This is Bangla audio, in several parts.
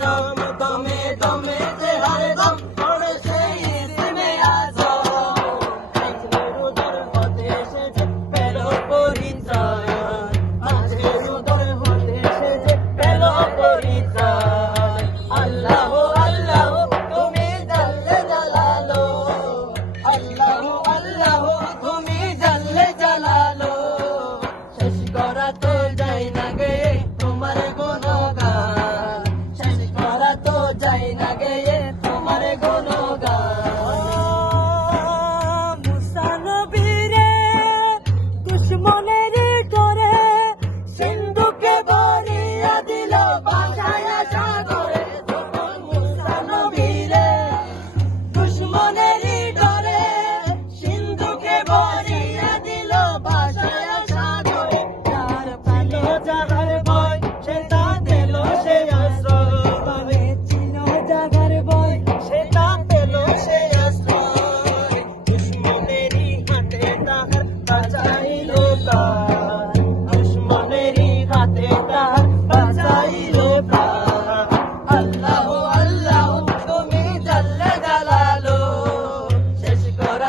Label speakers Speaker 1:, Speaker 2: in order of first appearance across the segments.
Speaker 1: tome, tome, tome.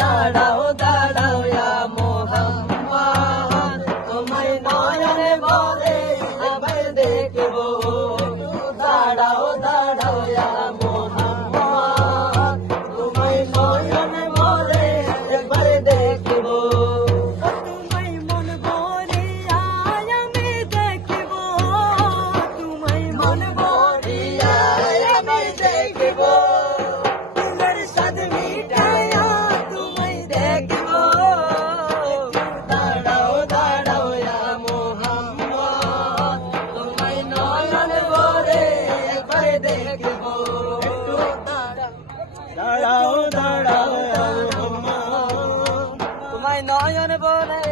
Speaker 1: দাঁড়াও দাঁড়াও মোহাম্মদ। তোমায় নয়নে বলে দাঁড়াও দাঁড়াও তোমায় নয়ন বলে